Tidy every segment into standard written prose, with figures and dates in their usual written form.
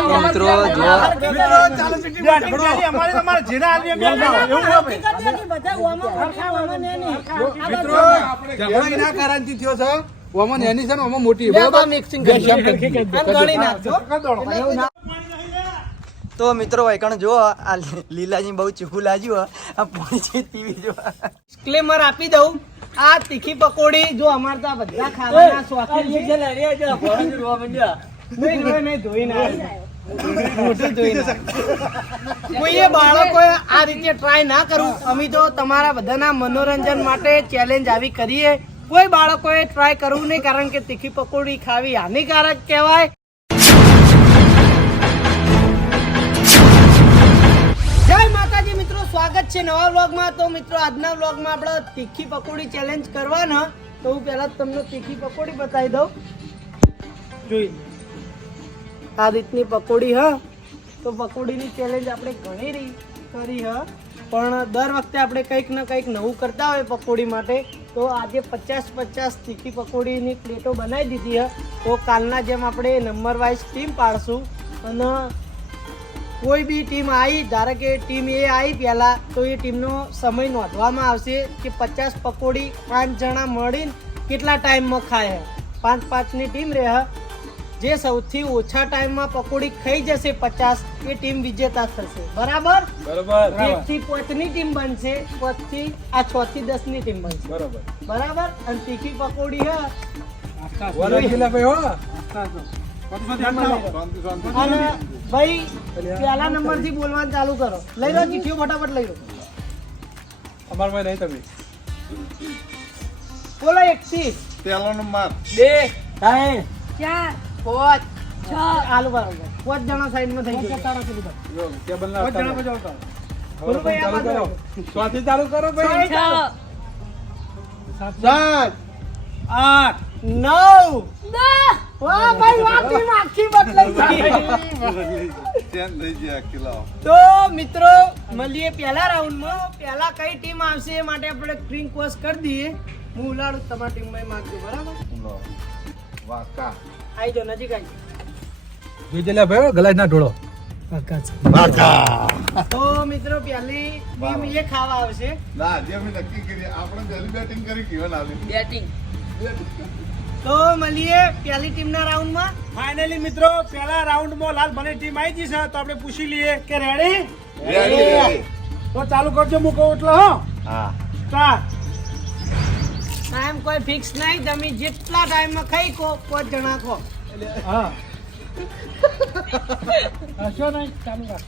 મિત્રો જો તો મિત્રો વૈકણ જો આ લીલાજી બહુ ચીખું લાગ્યું આ પોણી ટીવી જો ડિસ્ક્લેમર આપી દઉં આ તીખી પકોડી જો અમાર તો બધા ખાવાના શોખીન છે નહીં ધોઈ ના મોઢું ધોઈ ના કોઈએ બાળકોએ આ રીતે ટ્રાય ના કરવું અમે તો તમારા બધાના મનોરંજન માટે ચેલેન્જ આવી કરીએ કોઈ બાળકોએ ટ્રાય કરવું નહીં કારણ કે તીખી પકોડી ખાવી હાનિકારક કહેવાય જય માતાજી મિત્રો સ્વાગત છે નવા વ્લોગમાં તો મિત્રો આજના વ્લોગમાં આપણે તીખી પકોડી ચેલેન્જ કરવાના તો હું પહેલા તમને તીખી પકોડી બતાવી દઉં જોઈ આ રીતની પકોડી હ તો પકોડીની ચેલેન્જ આપણે ઘણી કરી હ પણ દર વખતે આપણે કંઈક ને કંઈક નવું કરતા હોય પકોડી માટે તો આજે 50-50 તીખી પકોડીની પ્લેટો બનાવી દીધી હ તો કાલના જેમ આપણે નંબર વાઇઝ ટીમ પાડશું અને કોઈ બી ટીમ આવી ધારો કે ટીમ એ આવી પહેલાં તો એ ટીમનો સમય નોંધવામાં આવશે કે 50 પકોડી 5 જણા મળીને કેટલા ટાઈમમાં ખાય 5-5ની ટીમ રહે જે સૌથી ઓછા ટાઈમમાં પકોડી ખાઈ જશે 50 એ ટીમ વિજેતા થશે બરાબર 1 થી 5 ની ટીમ બનશે 5 થી 6 થી 10 ની ટીમ બનશે બરાબર અને તીખી પકોડી હ અને ભાઈ પહેલા નંબર થી બોલવાનું ચાલુ કરો લઈ લો ચીઠીઓ ફટાફટ લઈ લો અમાર ભાઈ નહીં તમે બોલો 1 થી પહેલો નંબર 2 3 4 5 6 આલુ બરાબર 5 જણા સાઈડ માં થઈ ગયો જો ટેબલ ના 5 જણા બજાવતા બોલો ભાઈ આ કરો બાજુ સ્વાથી ચાલુ કરો ભાઈ 7 8 9 વાહ ભાઈ વાહ ટીમ આખી બદલાઈ ચેન લઈ ગયા કિલો તો મિત્રો મળીએ પહેલા રાઉન્ડમાં પહેલા કઈ ટીમ આવશે એ માટે આપણે ક્રીમ કોસ કરી દઈએ હું ઉલાડું તમારી ટીમમાં માંગજો બરાબર વાકા આવી જાઓ નજીક આવી વિજયલા ભાઈ ગલાજ ના ઢોળો વાકા તો મિત્રો પહેલી ટીમ એ ખાવા આવશે ના જે અમે નક્કી કરી આપણે પહેલી બેટિંગ કરી કેવન આવી બેટિંગ તો મળીએ પહેલી ટીમના રાઉન્ડમાં ફાઇનલી મિત્રો પહેલા રાઉન્ડમાં લાલ ભલે ટીમ આવી ગઈ છે તો આપણે પૂછી લઈએ કે રેડી રેડી તો ચાલુ કરજો હું કહું એટલે હો હા સ્ટાર્ટ ટાઈમ કોઈ ફિક્સ નહીં તમે જેટલા ટાઈમમાં ખાઈ કો 5 જણા ખો હા હશો નહીં ચાલુ રાખ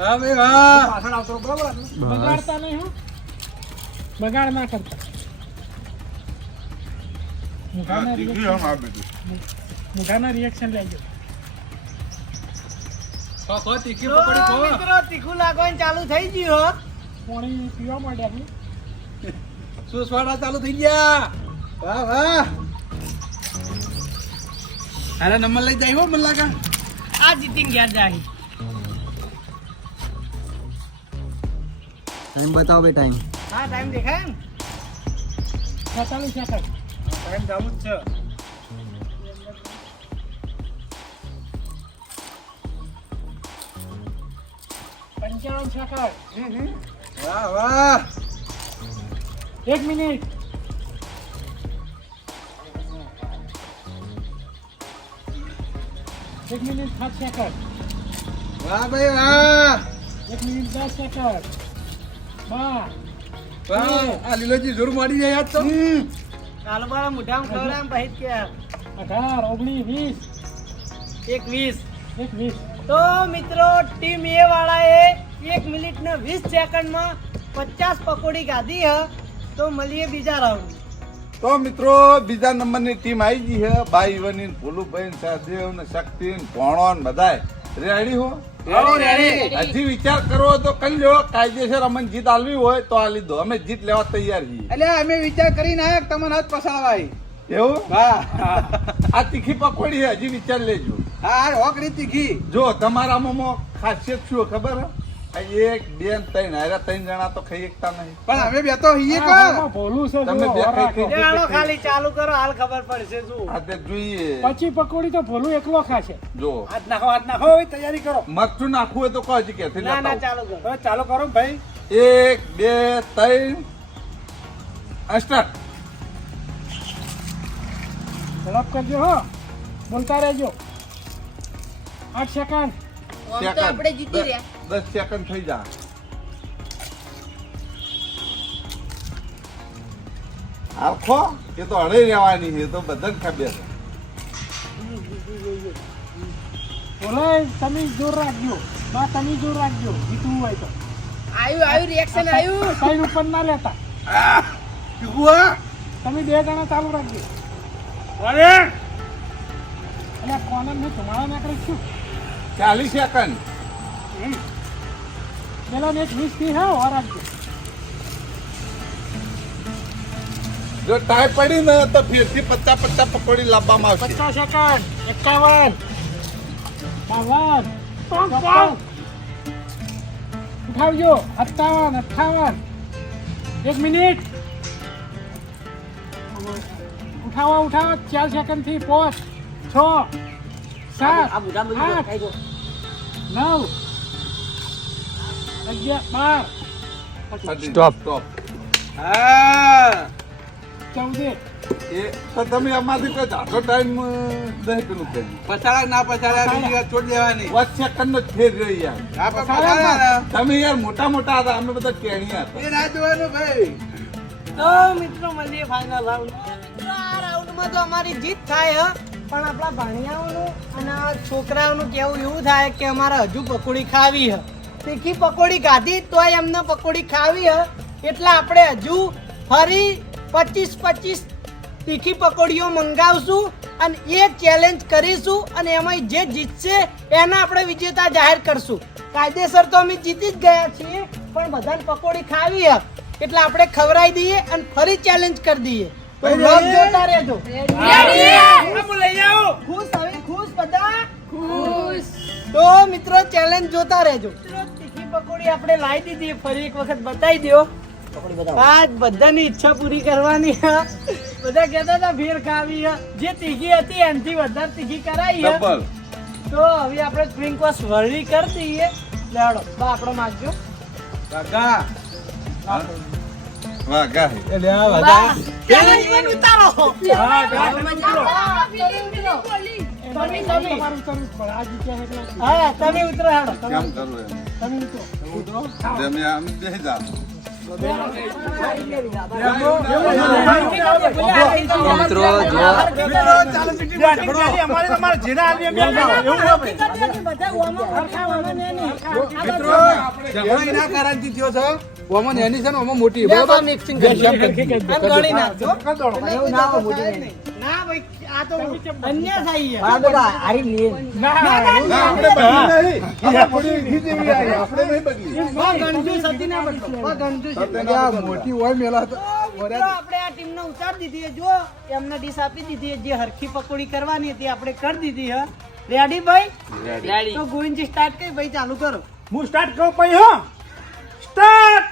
હા ભાઈ હા પાછળ આવતો બરાબર બગાડતા નહીં હો બગાડ ના કરતા મુઠાના રિએક્શન લેજો તીખી તો મિત્રો તીખું લાગવાનું ચાલુ થઈ ગયું હો પાણી પીવા માંડ્યા આપણે સુસવાડા ચાલુ થઈ ગયા વાહ વાહ અરે નંબર લઈ જાય હો મને લાગે આ જીતીને ગયા જાય ટાઈમ બતાવો બે ટાઈમ હા ટાઈમ દેખાય ને 47 સેકન્ડ ટાઈમ જાવું જ છે 55 સેકન્ડ વાહ વાહ 1 મિનિટ 1 મિનિટ 7 સેકન્ડ વાહ ભાઈ વાહ 1 મિનિટ 10 સેકન્ડ વાહ વાહ આ લીલોજી જોર મારી જાય યાદ તો ચાલો બાળા મુઠામાં ખવડાવ પછી કે 18 19 21 20 તો મિત્રો ટીમ એ વાળાએ 1 મિનિટ ને 20 સેકન્ડમાં 50 પકોડી ગાધી હ તો મળીએ બીજા રાઉન્ડ તો મિત્રો બીજા નંબરની ટીમ આવી ગઈ છે ભાઈ વની ભોલુભાઈ સહદેવ ને શક્તિ ને ભણો ને બધાય રેડી હો હજી વિચાર કરવો તો કરી લો કાયદેસર અમને જીત આલવી હોય તો આલી દો અમે જીત લેવા તૈયાર છીએ એટલે અમે વિચાર કરીને આયા તમને હાથ પસાવાય એવું હા આ તીખી પકોડી છે હજી વિચાર લેજો હા હોકરી તીખી જો તમારામાં ખાસિયત શું ખબર હે? આ એક બે ને ત્રણ હારે ત્રણ જણા તો ખાઈ એકતા નહીં. પણ અમે બે તો હઈએ આ કા ઘરમાં ભોલું છે તમે જુઓ, બે વરા ખાઈ ખાઓ. એ હાલો ખાલી ચાલુ કરો, હાલ ખબર પડશે શું. આ તે જોઈએ પછી પકોડી તો ભોલું એકલો ખાશે. જો હાથ નાખો, હવે તૈયારી કરો. મરચું નાખવું હોય તો કહો હજી ક્યાંથી ના ના લેતા ચાલુ કરો. હવે ચાલો કરો ભાઈ. આવો. 1 2 3 સ્ટાર્ટ. ઝડપ કરજો હો, બોલતા રહેજો. 8 સેકન્ડ. આપણે જીતી રહ્યા. 10 સેકન્ડ થઈ જા. આખો એ તો હળે રહેવાની છે, એ તો બધાને ખબર છે. બોલાય તમે જોર રાખજો, બા તમે જોર રાખજો, જીતવું હોય તો. આવ્યું રિએક્શન આવ્યું. સાઈડ ઉપર ના રહેતા, ચીકુઆ તમે 2 જણા ચાલુ રાખજો. અરે અને આ કોનર ને તમારા નાખડે શું 40 સેકન્ડ. પેલા ને 20 થી હા વાર રાખજો. જો ટાઈ પડી ને તો ફેરથી 50 પકોડી લાવવામાં આવશે. 50 સેકન્ડ. 51 52 53 ઉઠાવજો. 57 58 1 મિનિટ. ઉઠાવો 4 સેકન્ડ થી 5 6 7 8 9 11 12 Stop. હા 14 એ તો તમે આમાંથી કોઈ જાતો ટાઈમ દહીં પેલું કરી પછાડા ના પછાડા બીજી વાત છોડી દેવાની 5 સેકન્ડ નો ફેર રહ્યો યાર. આપણે પછાડા તમે યાર મોટા હતા, અમે બધા કેણિયા હતા. એ ના જોવાનું ભાઈ. તો મિત્રો મળીએ ફાઇનલ રાઉન્ડ. આ રાઉન્ડમાં તો અમારી જીત થાય હ, પણ આપણા ભાણિયાઓનું અને આ છોકરાઓનું કેવું એવું થાય કે અમારે હજુ પકોડી ખાવી હ. તીખી પકોડી ખાધી તોય એમને પકોડી ખાવી હ, એટલે આપણે હજુ ફરી 25 તીખી પકોડીઓ મંગાવશું અને એ ચેલેન્જ કરીશું અને એમાં જે જીતશે એને આપણે વિજેતા જાહેર કરશું. કાયદેસર તો અમે જીતી જ ગયા છીએ, પણ બધાને પકોડી ખાવી હ એટલે આપણે ખવડાવી દઈએ અને ફરી ચેલેન્જ કરી દઈએ. તો vlog જોતા રહેજો. ખુશ હવે ખુશ બધા ખુશ. તો મિત્રો ચેલેન્જ જોતા રહેજો. તીખી પકોડી આપણે લાવી દીધી, ફરી એક વખત બતાવી દો. આજ બધાની ઈચ્છા પૂરી કરવાની હ. બધા કહેતા હતા ભેર ખાવી હ, જે તીખી હતી એનાથી વધારે તીખી કરાવી હ. ડબલ. તો હવે આપણે સ્પ્રિંગ કોસ વળી કરી દઈએ. લેવડો બા આપણો માગજો. કાકા વાહ ગાહે. ચેલેન્જ પણ ઉતારો. તમારું ઉતરવું પડે. આ જીત્યા એટલે હા તમે ઉતરો હેડો. કેમ કરું એમ? તમે ઉતરો. જેમ આમ બેસી જા. મિત્રો જો અમારે જેના આદમી એમ એવું ઝઘડો એના કારણથી થયો છે. ઓમન એની છે ને ઓમન મોટી બરાબર મિક્સિંગ બે શેમ કરી કરી આમ ગણી નાખજો. એવું ના હોય મોટી નહીં. ના ભાઈ આ તો અન્ય થઈ છે. ના, આપણે બદલી નહીં. આપણે થોડી વીખી જેવી આવી. આપણે નહીં બદલી. બા ગણજુ સતી ના બદલો. બા ગણજુ સતી. સત્યનારાયણ મોટી હોય મેલા તો મિત્રો આપણે આ ટીમને ઉતારી દીધી છે. જો એમને ડીશ આપી દીધી છે. જે હરખી પકોડી કરવાની હતી આપણે કરી દીધી છે. રેડી ભાઈ? તો ગોવિંદજી સ્ટાર્ટ કરી ભાઈ, ચાલુ કરો. હું સ્ટાર્ટ કરું પછી હો. સ્ટાર્ટ.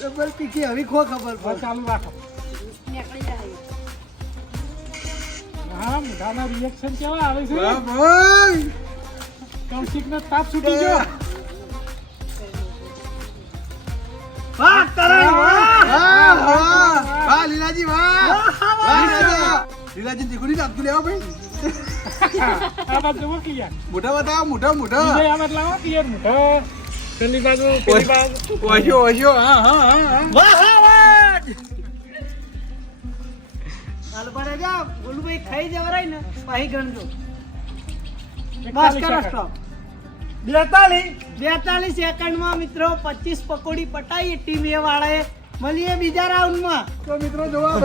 ડબલ તીખી હવે ખો ખબર પડે. ચાલુ રાખો. હા, મોઢાના રિએક્શન કેવા આવે છે? ભાઈ કૌશિકનો તાપ છૂટી ગયો. વાહ કરણ વાહ. વાહ વાહ લીલાજી વાહ લીલાજી દીકરી આપતું લેવા ભાઈ. આ બાજુ મૂકી યાર. મોઢા બતાવો મોઢા મોઢા બીજા આ બાજુ લાવો કે યાર મોઢા. પેલી બાજુ, પેલી બાજુ. ઓશો ઓશો હા હા હા વાહ વાહ વાહ. ચાલો પડે જા. બોલું ભાઈ ખાઈ જવરાય ને પાહી ગણજો. બસ કરો સ્ટોપ. 42 સેકન્ડમાં મિત્રો 25 પકોડી પટાઈ ટીમ એ વાળાએ. મળીએ બીજા રાઉન્ડમાં. તો મિત્રો જોવા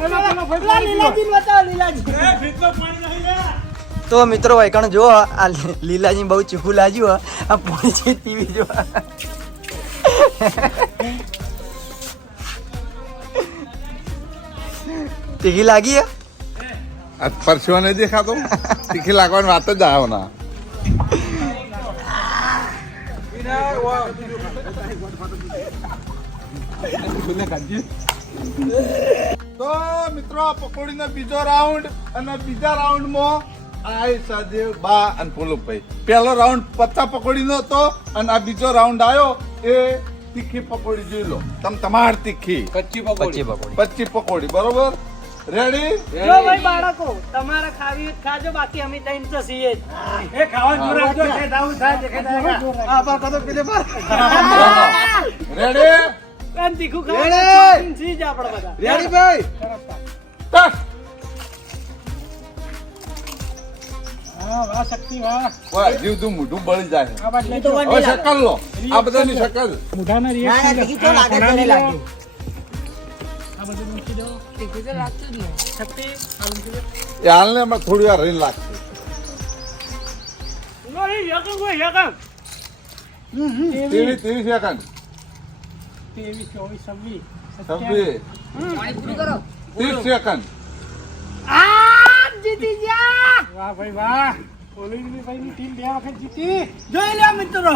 બરાબર પેલા લીલાજી બતાવો લીલાજી. તો મિત્રો વૈકણ જો આ લીલાજી બહુ ચીખું લાગ્યું આ પોણી ટીવી જો તીખી લાગી આ પરસેવો નહીં દેખાતો? તીખી લાગવાની વાત જ આવે ના. તો મિત્રો પકોડીનો બીજો રાઉન્ડ અને બીજા રાઉન્ડમાં આય સાદેવ બા અને ભોલુભાઈ. પહેલો રાઉન્ડ પત્તા પકોડીનો હતો અને આ બીજો રાઉન્ડ આવ્યો એ તીખી પકોડી જોઈ લો. તમાર તીખી પચી પકોડી. 25 પકોડી બરોબર. રેડી? જો ભાઈ બાળકો તમારે ખાવી હોય તો ખાજો, બાકી અમે ત્રણ તો છીએ જ. એ ખાવા જોર રાખજો કે દાવું થાય કે આ બાર પાછો પેલે બાર. રેડી? એમ તીખું રેડે. ખાવાનું છીએ જ આપણે બધા. રેડી ભાઈ? સ્ટાર્ટ. હા વાહ શક્તિ વાહ વાહ, જીવ તું મોઢું બળી જાય. આ બાદ એ તો લેજો હવે શકલ લો. આ બધાની શકલ. મુઢાના રિએક્શન આ બધું મૂકી દો તીખું તો લાગતું જ નહીં. શક્તિ આ મૂકી દો એ હાલને એમાં થોડી વાર રહીને લાગશે. નહીં, યકમ કોઈ યકમ. 30 સેકન્ડ. 23 24 26 26 પાણી પૂરું કરો. 30 સેકન્ડ. આ જીતી ગયા. વાહ ભાઈ વાહ ઓલી ભાઈની ટીમ 2 વખત જીતી જોઈ લો મિત્રો,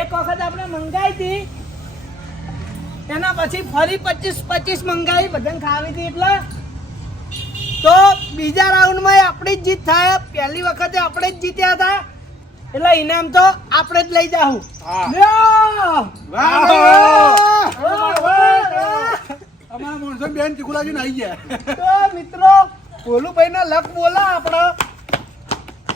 એક વખત આપણે મંગાઈ હતી, એના પછી ફરી 25 મંગાવી, બધાને ખાવી હતી. એટલે તો બીજા રાઉન્ડમાં આપણી જ જીત થાય. પહેલી વખતે આપણે જ જીત્યા હતા, એટલે ઇનામ તો આપણે જ લઈ જાઉં. લ્યો! અમારા મોણસો બેન ચીકુલાજી આવી ગયા. તો મિત્રો ભોલુભાઈ ના લક બોલા આપણો.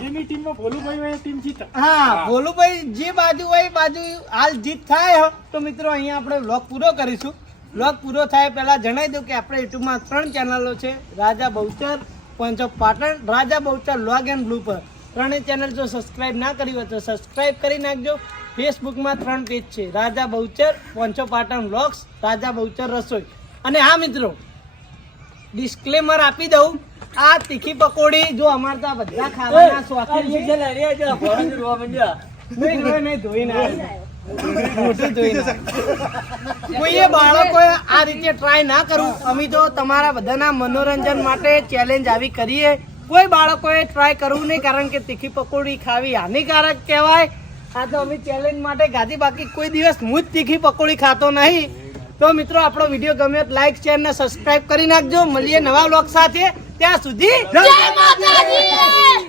જેની ટીમમાં ભોલુભાઈ હોય એ ટીમ જીતે હા, ભોલુભાઈ જે બાજુ હોય એ બાજુ હાલ જીત થાય. તો મિત્રો અહીંયા આપણે વ્લોગ પૂરો કરીશું. વ્લોગ પૂરો થાય પહેલા જણાવી દઉં કે આપણે યુટ્યુબમાં 3 ચેનલો છે, Raja Bahuchar, punch of Patan, Raja Bahuchar vlog and blooper. ત્રણેય ચેનલ જો સબસ્ક્રાઇબ ના કરી હોય તો સબસ્ક્રાઇબ કરી નાખજો. ફેસબુકમાં 3 પેજ છે, Raja Bahuchar, punch of Patan vlogs, રાજા બહુચર રસોઈ. અને હા મિત્રો, ડિસ્ક્લેમર આપી દઉં, આ તીખી પકોડી જો અમારે તો આ બધા ખાવાના શોખીન છે. નહીં, ધોઈને આવ્યા. મોઢું ધોઈને આવ્યા. કોઈએ બાળકોએ આ રીતે ટ્રાય ના કરવું. અમે તો તમારા બધાના મનોરંજન માટે ચેલેન્જ આવી કરીએ. કોઈ બાળકોએ ટ્રાય કરવું નહીં, કારણ કે તીખી પકોડી ખાવી હાનિકારક કહેવાય. આ તો અમે ચેલેન્જ માટે ગાધી, બાકી કોઈ દિવસ હું જ તીખી પકોડી ખાતો નહીં. તો મિત્રો આપણો વિડીયો ગમે તો લાઈક, શેર ને સબસ્ક્રાઇબ કરી નાખજો. મળીએ નવા વ્લોગ સાથે, ત્યાં સુધી જય માતાજી.